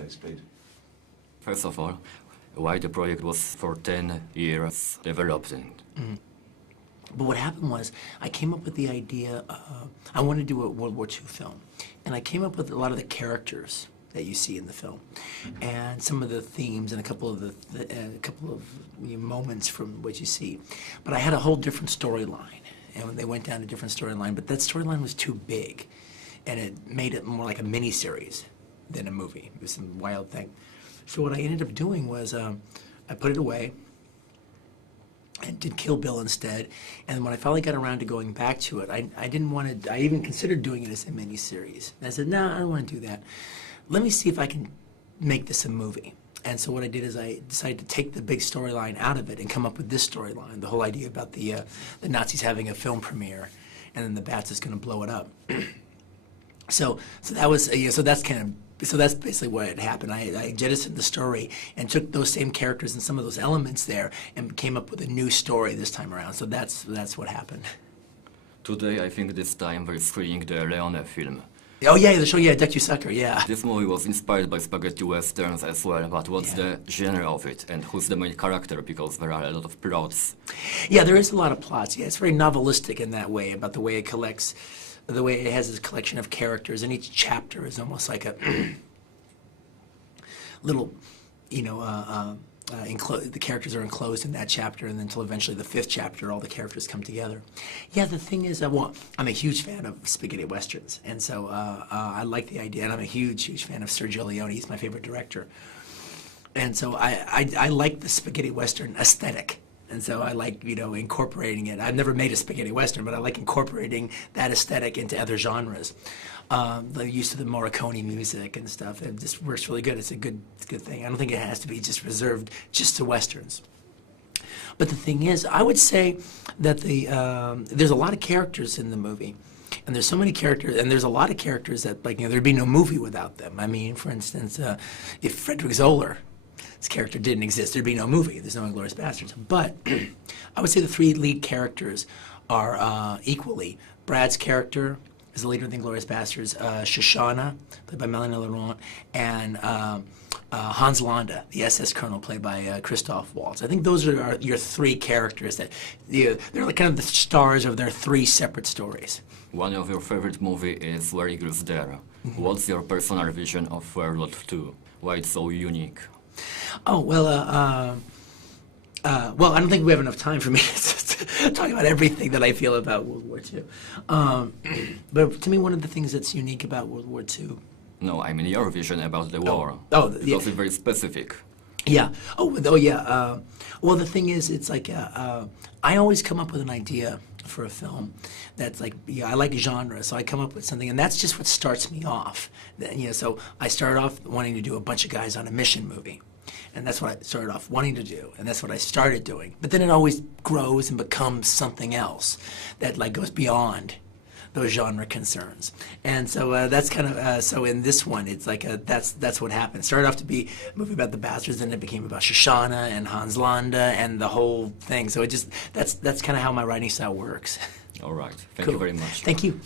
case, please? First of all, why the project was for 10 years developing. But what happened was, I came up with the idea, I wanted to do a World War II film. And I came up with a lot of the characters that you see in the film, and some of the themes and a couple of moments from what you see. But I had a whole different storyline, and they went down a different storyline, but that storyline was too big, and it made it more like a mini-series than a movie. It was some wild thing. So what I ended up doing was, I put it away, and did Kill Bill instead. And when I finally got around to going back to it, I didn't want to, I even considered doing it as a mini-series. And I said, no, I don't want to do that. Let me see if I can make this a movie. And so what I did is I decided to take the big storyline out of it and come up with this storyline, the whole idea about the Nazis having a film premiere, and then the bats is going to blow it up. So that was, so that's kind of, so that's basically what had happened. I jettisoned the story and took those same characters and some of those elements there and came up with a new story this time around. So that's what happened. Today, I think this time we're screening the Leone film. Oh yeah, the show, yeah, Duck You Sucker, yeah. This movie was inspired by spaghetti westerns as well, but what's the genre of it and who's the main character, because there are a lot of plots? Yeah, there is a lot of plots, yeah. It's very novelistic in that way, about the way it collects, the way it has this collection of characters, and each chapter is almost like a little, you know, the characters are enclosed in that chapter, and then until eventually the 5th chapter, all the characters come together. Yeah, the thing is, well, I'm a huge fan of spaghetti westerns, and so I like the idea, and I'm a huge fan of Sergio Leone. He's my favorite director. And so I like the spaghetti western aesthetic. And so I like, you know, incorporating it. I've never made a spaghetti western, but I like incorporating that aesthetic into other genres. The use of the Morricone music and stuff, it just works really good. It's a good thing. I don't think it has to be just reserved just to westerns. But the thing is, I would say that there's a lot of characters in the movie. And there's so many characters, and there's a lot of characters that, like, you know, there'd be no movie without them. I mean, for instance, if Frederick Zoller, his character didn't exist, there'd be no movie. There's no Inglourious Basterds. But I would say the 3 lead characters are equally. Brad's character is the leader of the Inglourious Basterds, Shoshana, played by Melanie Laurent, and Hans Landa, the SS colonel, played by Christoph Waltz. I think those are your 3 characters that they're like kind of the stars of their 3 separate stories. One of your favorite movie is Where Eagles Dare. What's your personal vision of World War II? Why it's so unique? Oh, well, well, I don't think we have enough time for me to talk about everything that I feel about World War II. But to me, one of the things that's unique about World War II... No, I mean your vision about the war. Because it's very specific. Yeah. Oh yeah. Well, the thing is, it's like, I always come up with an idea for a film that's like, I like genre, so I come up with something, and that's just what starts me off. You know, so I started off wanting to do a bunch of guys on a mission movie. And that's what I started off wanting to do, and that's what I started doing. But then it always grows and becomes something else that like goes beyond those genre concerns. And so that's kind of, so in this one, it's like, that's what happened. It started off to be a movie about the bastards, and it became about Shoshana and Hans Landa and the whole thing. So it just, that's kind of how my writing style works. All right. Thank you very much. Thank you.